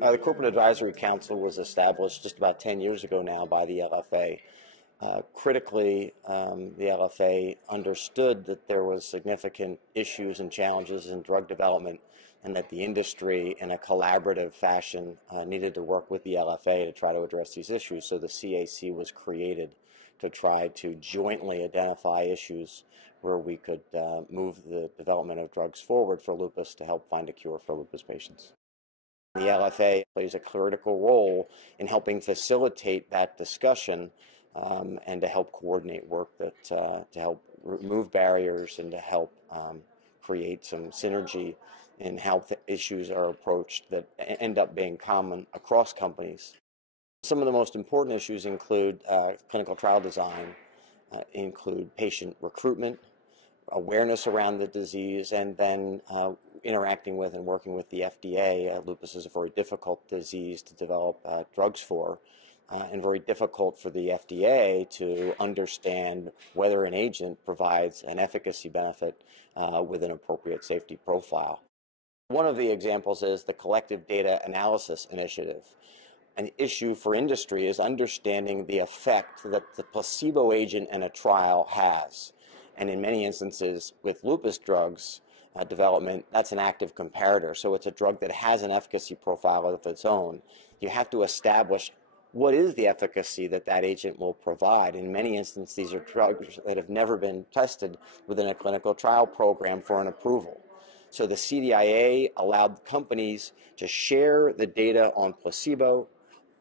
The Corporate Advisory Council was established just about 10 years ago now by the LFA. Critically, the LFA understood that there was significant issues and challenges in drug development, and that the industry in a collaborative fashion needed to work with the LFA to try to address these issues. So the CAC was created to try to jointly identify issues where we could move the development of drugs forward for lupus to help find a cure for lupus patients. The LFA plays a critical role in helping facilitate that discussion and to help coordinate work that to help remove barriers and to help create some synergy in how issues are approached that end up being common across companies. Some of the most important issues include clinical trial design, include patient recruitment, awareness around the disease, and then interacting with and working with the FDA. Lupus is a very difficult disease to develop drugs for, and very difficult for the FDA to understand whether an agent provides an efficacy benefit with an appropriate safety profile. One of the examples is the Collective Data Analysis Initiative. An issue for industry is understanding the effect that the placebo agent in a trial has. And in many instances with lupus drugs development, that's an active comparator. So it's a drug that has an efficacy profile of its own. You have to establish what is the efficacy that that agent will provide. In many instances, these are drugs that have never been tested within a clinical trial program for an approval. So the CDIA allowed companies to share the data on placebo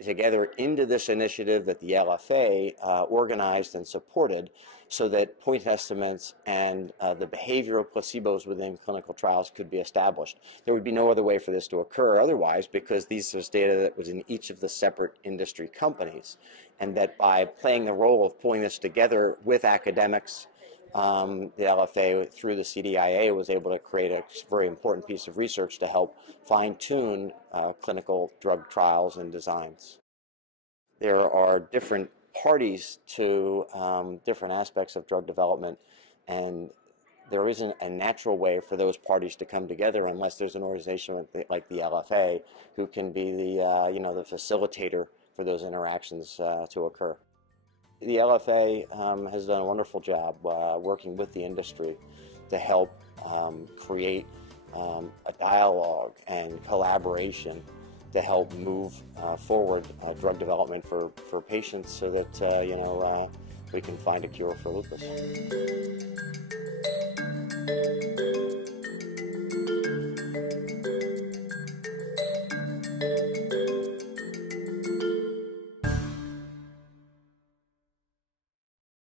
together into this initiative that the LFA organized and supported, so that point estimates and the behavior of placebos within clinical trials could be established. There would be no other way for this to occur otherwise, because these was data that was in each of the separate industry companies, and that by playing the role of pulling this together with academics, the LFA through the CDIA was able to create a very important piece of research to help fine-tune clinical drug trials and designs. There are different parties to different aspects of drug development, and there isn't a natural way for those parties to come together unless there's an organization like the LFA who can be the the facilitator for those interactions to occur. The LFA has done a wonderful job working with the industry to help create a dialogue and collaboration to help move forward drug development for patients so that we can find a cure for lupus.